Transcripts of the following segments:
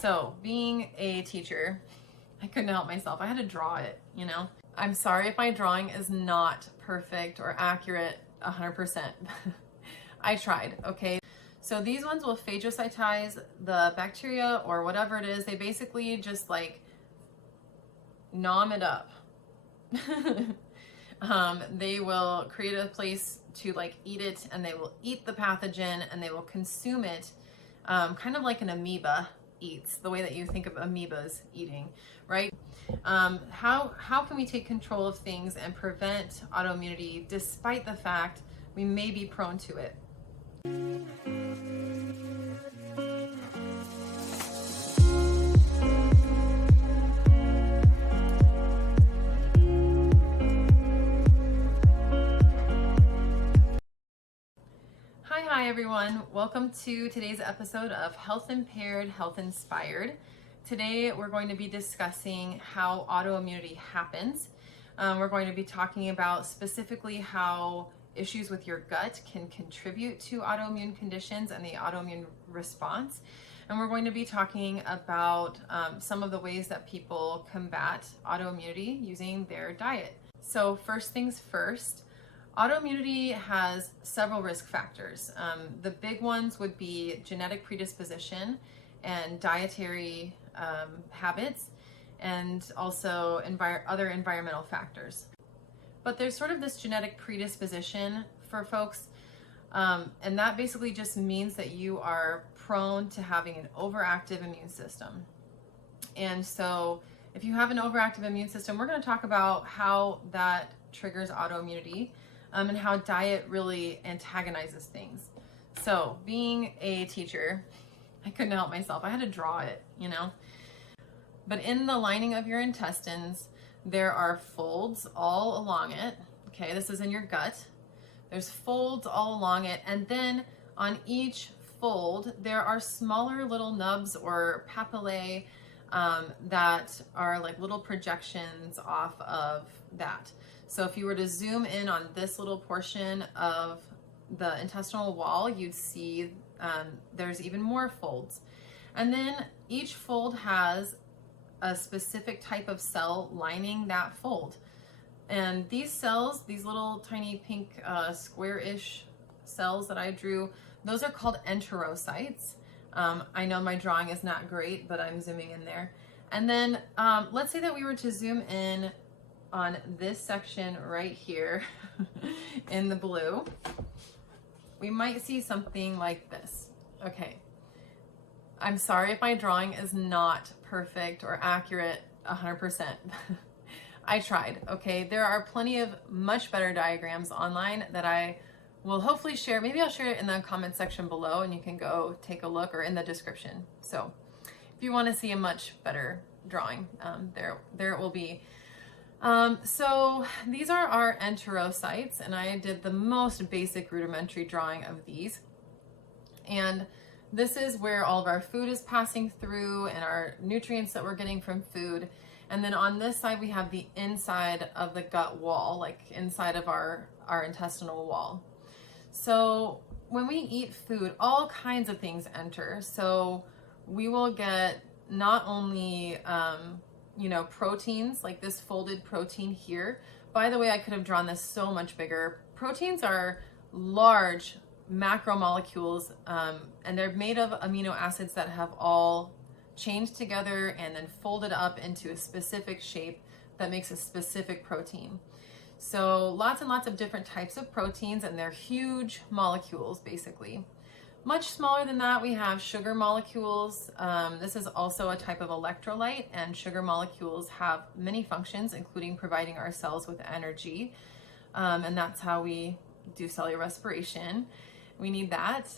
So being a teacher, I couldn't help myself. I had to draw it, you know? I'm sorry if my drawing is not perfect or accurate 100%. I tried, okay? So these ones will phagocytize the bacteria or whatever it is. They basically just like nom it up. They will create a place to like eat it, and they will eat the pathogen and they will consume it, kind of like an amoeba eats, the way that you think of amoebas eating, right? How can we take control of things and prevent autoimmunity despite the fact we may be prone to it? Hi everyone, welcome to today's episode of Health Impaired, Health Inspired. Today we're going to be discussing how autoimmunity happens. We're going to be talking about specifically how issues with your gut can contribute to autoimmune conditions and the autoimmune response. And we're going to be talking about some of the ways that people combat autoimmunity using their diet. So first things first, autoimmunity has several risk factors. The big ones would be genetic predisposition and dietary habits, and also other environmental factors. But there's sort of this genetic predisposition for folks, and that basically just means that you are prone to having an overactive immune system. And so if you have an overactive immune system, we're going to talk about how that triggers autoimmunity. And how diet really antagonizes things. So being a teacher, I couldn't help myself. I had to draw it, you know? But in the lining of your intestines, there are folds all along it. Okay, this is in your gut. There's folds all along it. And then on each fold, there are smaller little nubs or papillae that are like little projections off of that. So if you were to zoom in on this little portion of the intestinal wall, you'd see there's even more folds. And then each fold has a specific type of cell lining that fold. And these cells, these little tiny pink square-ish cells that I drew, those are called enterocytes. I know my drawing is not great, but I'm zooming in there. And then let's say that we were to zoom in on this section right here in the blue, we might see something like this. Okay, I'm sorry if my drawing is not perfect or accurate 100%. I tried, okay? There are plenty of much better diagrams online that I will hopefully share. Maybe I'll share it in the comment section below and you can go take a look, or in the description. So if you want to see a much better drawing, there it will be. So these are our enterocytes, and I did the most basic rudimentary drawing of these. And this is where all of our food is passing through and our nutrients that we're getting from food. And then on this side, we have the inside of the gut wall, like inside of our intestinal wall. So when we eat food, all kinds of things enter. So we will get not only, proteins, like this folded protein here. By the way, I could have drawn this so much bigger. Proteins are large macromolecules, and they're made of amino acids that have all chained together and then folded up into a specific shape that makes a specific protein. So lots and lots of different types of proteins, and they're huge molecules, basically. Much smaller than that, we have sugar molecules. This is also a type of electrolyte, and sugar molecules have many functions, including providing our cells with energy. And that's how we do cellular respiration. We need that.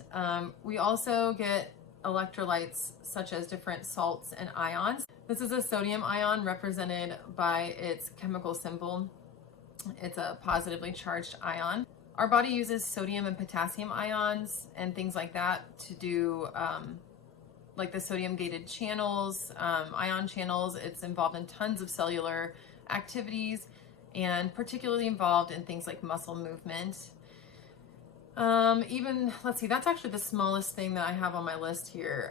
We also get electrolytes such as different salts and ions. This is a sodium ion represented by its chemical symbol. It's a positively charged ion. Our body uses sodium and potassium ions and things like that to do like the sodium gated channels, ion channels. It's involved in tons of cellular activities and particularly involved in things like muscle movement. Even, let's see, that's actually the smallest thing that I have on my list here.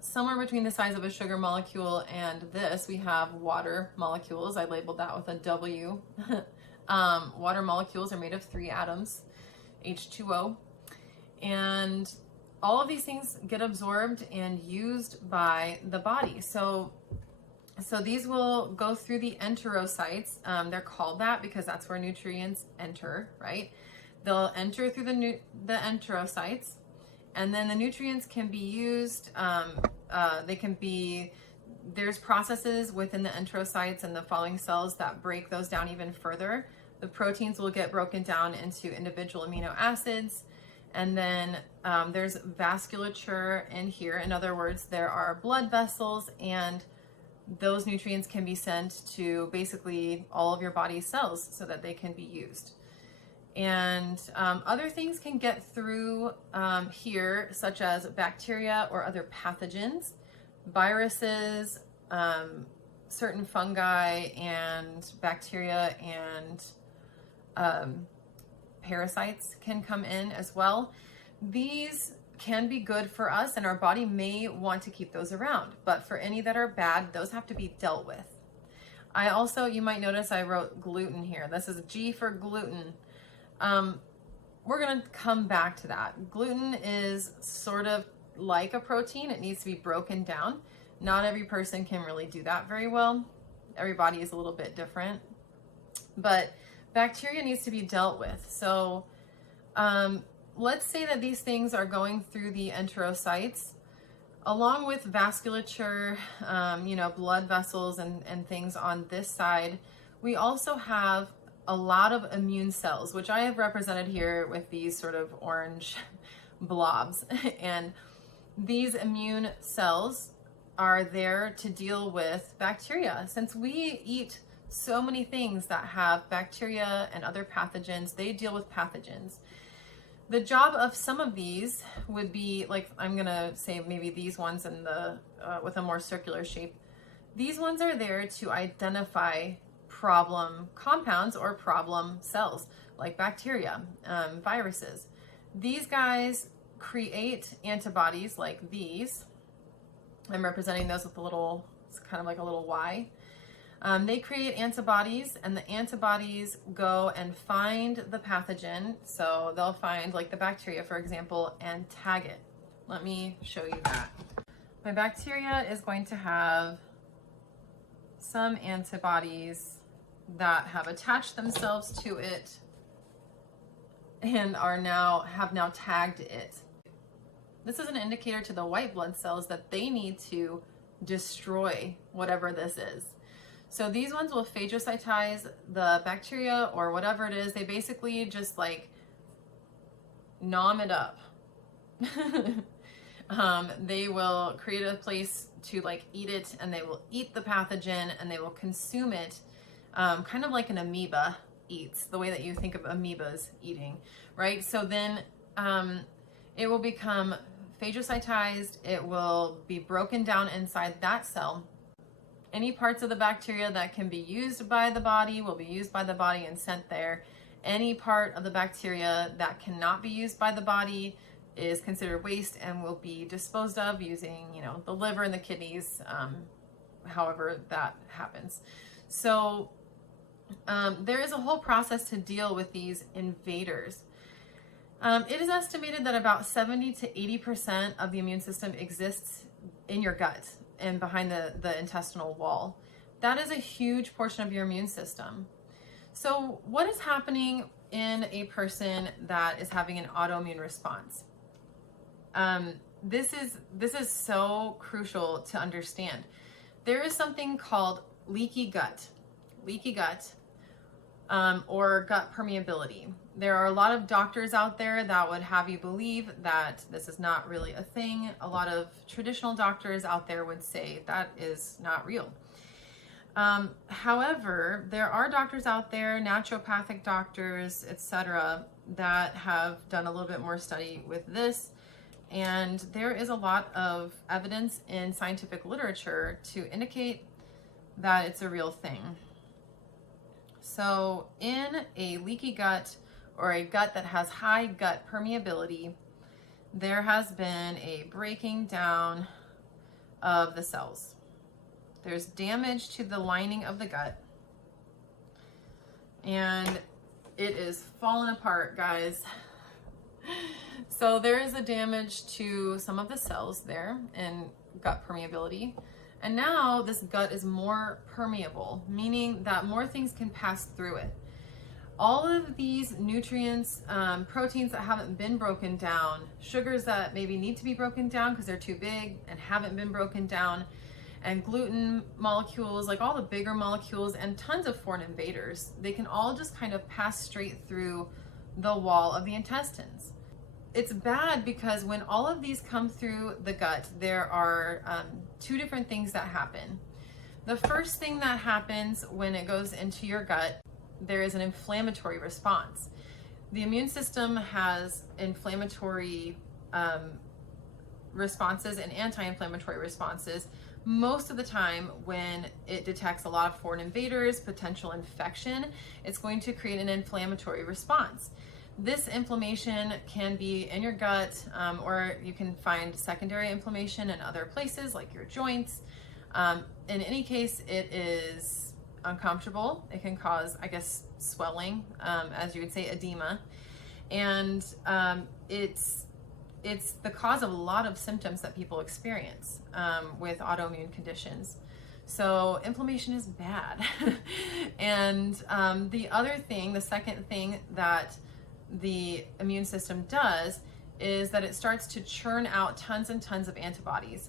Somewhere between the size of a sugar molecule and this, we have water molecules. I labeled that with a W. Water molecules are made of 3 atoms, H2O. And all of these things get absorbed and used by the body. So these will go through the enterocytes. They're called that because that's where nutrients enter, right? They'll enter through the enterocytes, and then the nutrients can be used. There's processes within the enterocytes and the following cells that break those down even further. The proteins will get broken down into individual amino acids, and then there's vasculature in here. In other words, there are blood vessels, and those nutrients can be sent to basically all of your body's cells so that they can be used. And other things can get through here, such as bacteria or other pathogens, viruses, certain fungi and bacteria and parasites can come in as well. These can be good for us, and our body may want to keep those around, but for any that are bad, those have to be dealt with. I also, you might notice I wrote gluten here. This is G for gluten. We're going to come back to that. Gluten is sort of like a protein. It needs to be broken down. Not every person can really do that very well. Everybody is a little bit different, but bacteria needs to be dealt with. So, let's say that these things are going through the enterocytes along with vasculature, blood vessels and things on this side. We also have a lot of immune cells, which I have represented here with these sort of orange blobs. And these immune cells are there to deal with bacteria. Since we eat so many things that have bacteria and other pathogens, they deal with pathogens. The job of some of these would be, like, I'm gonna say maybe these ones in the with a more circular shape. These ones are there to identify problem compounds or problem cells, like bacteria, viruses. These guys create antibodies like these. I'm representing those with a little, it's kind of like a little Y. They create antibodies, and the antibodies go and find the pathogen. So they'll find, like, the bacteria, for example, and tag it. Let me show you that. My bacteria is going to have some antibodies that have attached themselves to it and have now tagged it. This is an indicator to the white blood cells that they need to destroy whatever this is. So these ones will phagocytize the bacteria or whatever it is. They basically just like nom it up. They will create a place to like eat it, and they will eat the pathogen and they will consume it, kind of like an amoeba eats, the way that you think of amoebas eating, right? So then it will become phagocytized. It will be broken down inside that cell. Any parts of the bacteria that can be used by the body will be used by the body and sent there. Any part of the bacteria that cannot be used by the body is considered waste and will be disposed of using, the liver and the kidneys, however that happens. So there is a whole process to deal with these invaders. It is estimated that about 70 to 80% of the immune system exists in your gut and behind the intestinal wall. That is a huge portion of your immune system. So what is happening in a person that is having an autoimmune response? This is so crucial to understand. There is something called leaky gut, or gut permeability. There are a lot of doctors out there that would have you believe that this is not really a thing. A lot of traditional doctors out there would say that is not real. However, there are doctors out there, naturopathic doctors, etc., that have done a little bit more study with this. And there is a lot of evidence in scientific literature to indicate that it's a real thing. So in a leaky gut or a gut that has high gut permeability, there has been a breaking down of the cells. There's damage to the lining of the gut, and it is falling apart, guys. So there is a damage to some of the cells there in gut permeability. And now this gut is more permeable, meaning that more things can pass through it. All of these nutrients, proteins that haven't been broken down, sugars that maybe need to be broken down because they're too big and haven't been broken down, and gluten molecules, like all the bigger molecules, and tons of foreign invaders, they can all just kind of pass straight through the wall of the intestines. It's bad because when all of these come through the gut, there are two different things that happen. The first thing that happens when it goes into your gut, there is an inflammatory response. The immune system has inflammatory responses and anti-inflammatory responses most of the time. When it detects a lot of foreign invaders, potential infection, it's going to create an inflammatory response. This inflammation can be in your gut, or you can find secondary inflammation in other places like your joints. In any case, it is uncomfortable. It can cause, I guess, swelling, as you would say, edema. And it's the cause of a lot of symptoms that people experience with autoimmune conditions. So inflammation is bad. And the second thing that the immune system does is that it starts to churn out tons and tons of antibodies.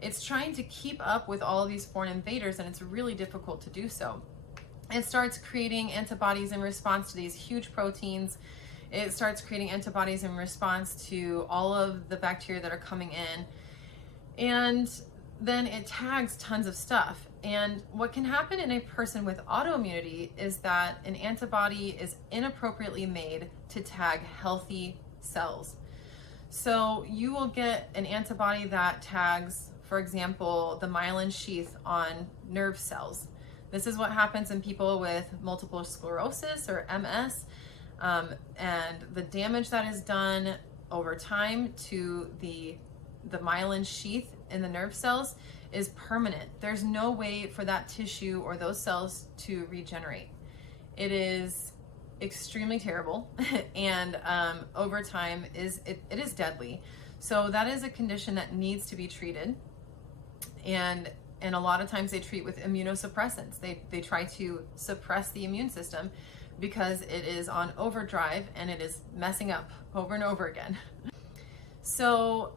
It's trying to keep up with all of these foreign invaders, and it's really difficult to do so. It starts creating antibodies in response to these huge proteins. It starts creating antibodies in response to all of the bacteria that are coming in. And then it tags tons of stuff. And what can happen in a person with autoimmunity is that an antibody is inappropriately made to tag healthy cells. So you will get an antibody that tags, for example, the myelin sheath on nerve cells. This is what happens in people with multiple sclerosis or MS, and the damage that is done over time to the myelin sheath in the nerve cells is permanent. There's no way for that tissue or those cells to regenerate. It is extremely terrible, and over time it is deadly. So that is a condition that needs to be treated, and a lot of times they treat with immunosuppressants. They try to suppress the immune system because it is on overdrive and it is messing up over and over again. So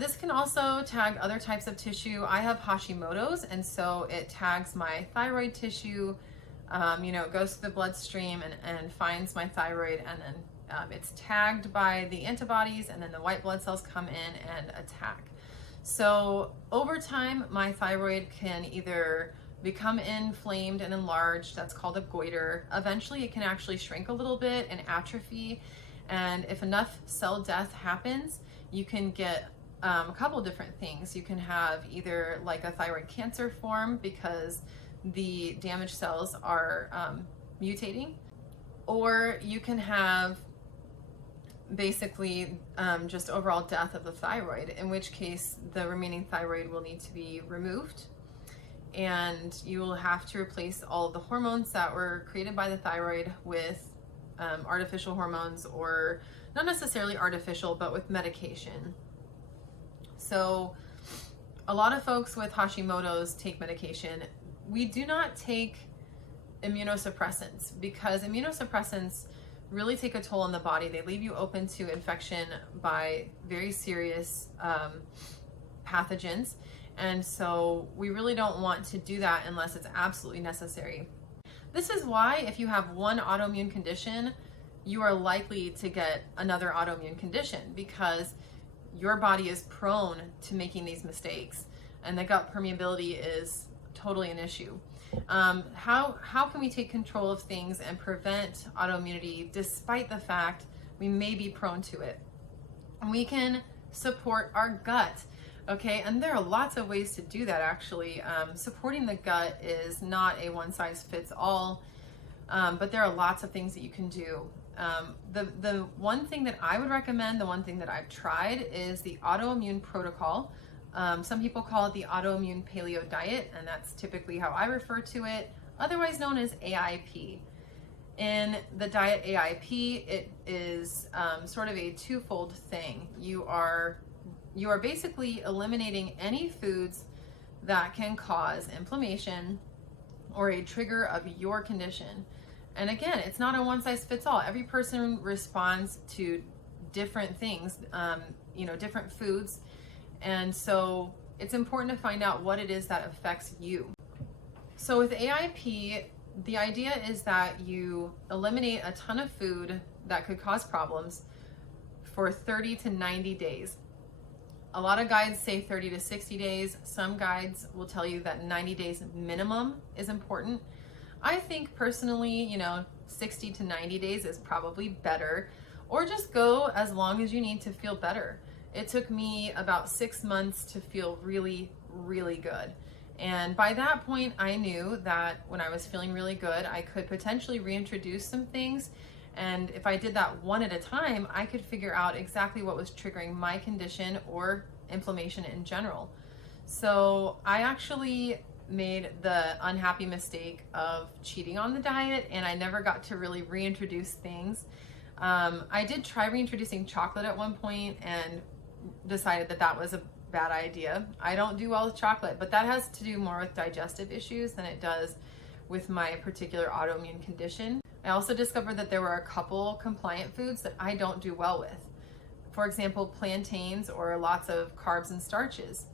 this can also tag other types of tissue. I have Hashimoto's, and so it tags my thyroid tissue. It goes through the bloodstream and finds my thyroid, and then it's tagged by the antibodies, and then the white blood cells come in and attack. So over time, my thyroid can either become inflamed and enlarged. That's called a goiter. Eventually, it can actually shrink a little bit and atrophy. And if enough cell death happens, you can get a couple different things. You can have either like a thyroid cancer form because the damaged cells are mutating, or you can have basically just overall death of the thyroid, in which case the remaining thyroid will need to be removed, and you will have to replace all of the hormones that were created by the thyroid with artificial hormones, or not necessarily artificial, but with medication. So a lot of folks with Hashimoto's take medication. We do not take immunosuppressants because immunosuppressants really take a toll on the body. They leave you open to infection by very serious pathogens. And so we really don't want to do that unless it's absolutely necessary. This is why if you have one autoimmune condition, you are likely to get another autoimmune condition, because your body is prone to making these mistakes, and the gut permeability is totally an issue. How can we take control of things and prevent autoimmunity despite the fact we may be prone to it? We can support our gut, okay? And there are lots of ways to do that, actually. Supporting the gut is not a one-size-fits-all, but there are lots of things that you can do. The one thing that I would recommend, the one thing that I've tried, is the Autoimmune Protocol. Some people call it the Autoimmune Paleo diet, and that's typically how I refer to it, otherwise known as AIP. In the diet AIP, it is sort of a twofold thing. You are basically eliminating any foods that can cause inflammation or a trigger of your condition. And again, it's not a one size fits all. Every person responds to different things, different foods. And so it's important to find out what it is that affects you. So with AIP, the idea is that you eliminate a ton of food that could cause problems for 30 to 90 days. A lot of guides say 30 to 60 days. Some guides will tell you that 90 days minimum is important. I think personally, 60 to 90 days is probably better, or just go as long as you need to feel better. It took me about 6 months to feel really, really good. And by that point, I knew that when I was feeling really good, I could potentially reintroduce some things. And if I did that one at a time, I could figure out exactly what was triggering my condition or inflammation in general. So I actually made the unhappy mistake of cheating on the diet, and I never got to really reintroduce things. I did try reintroducing chocolate at one point and decided that that was a bad idea. I don't do well with chocolate, but that has to do more with digestive issues than it does with my particular autoimmune condition. I also discovered that there were a couple compliant foods that I don't do well with. For example, plantains or lots of carbs and starches.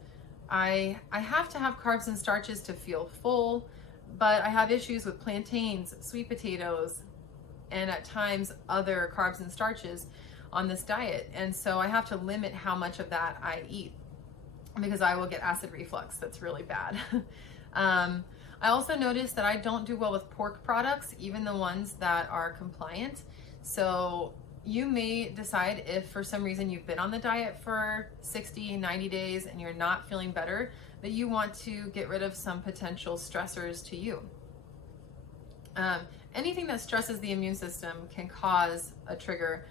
I have to have carbs and starches to feel full, but I have issues with plantains, sweet potatoes, and at times other carbs and starches on this diet. And so I have to limit how much of that I eat because I will get acid reflux. That's really bad. I also noticed that I don't do well with pork products, even the ones that are compliant. So you may decide, if for some reason you've been on the diet for 60, 90 days and you're not feeling better, that you want to get rid of some potential stressors to you. Anything that stresses the immune system can cause a trigger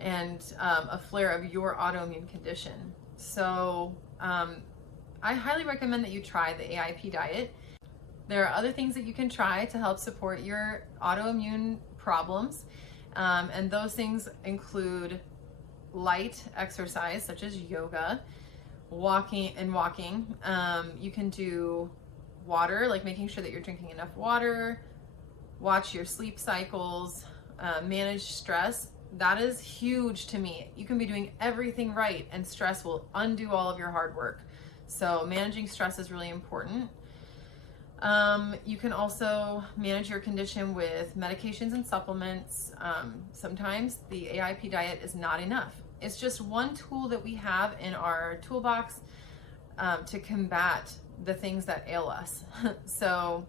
and a flare of your autoimmune condition. So I highly recommend that you try the AIP diet. There are other things that you can try to help support your autoimmune problems. And those things include light exercise, such as yoga, walking. You can do water, like making sure that you're drinking enough water, watch your sleep cycles, manage stress. That is huge to me. You can be doing everything right and stress will undo all of your hard work. So managing stress is really important. You can also manage your condition with medications and supplements. Sometimes the AIP diet is not enough. It's just one tool that we have in our toolbox to combat the things that ail us. So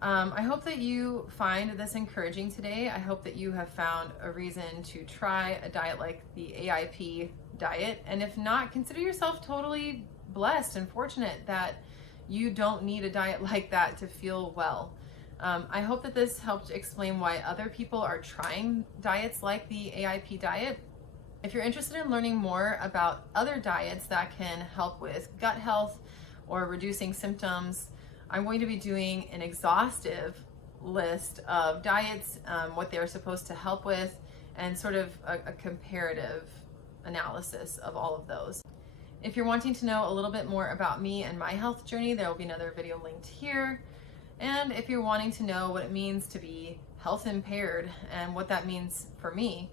I hope that you find this encouraging today. I hope that you have found a reason to try a diet like the AIP diet. And if not, consider yourself totally blessed and fortunate that you don't need a diet like that to feel well. I hope that this helped explain why other people are trying diets like the AIP diet. If you're interested in learning more about other diets that can help with gut health or reducing symptoms, I'm going to be doing an exhaustive list of diets, what they're supposed to help with, and sort of a comparative analysis of all of those. If you're wanting to know a little bit more about me and my health journey, there will be another video linked here. And if you're wanting to know what it means to be health impaired and what that means for me,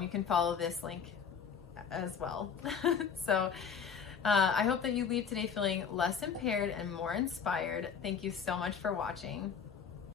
you can follow this link as well. So I hope that you leave today feeling less impaired and more inspired. Thank you so much for watching.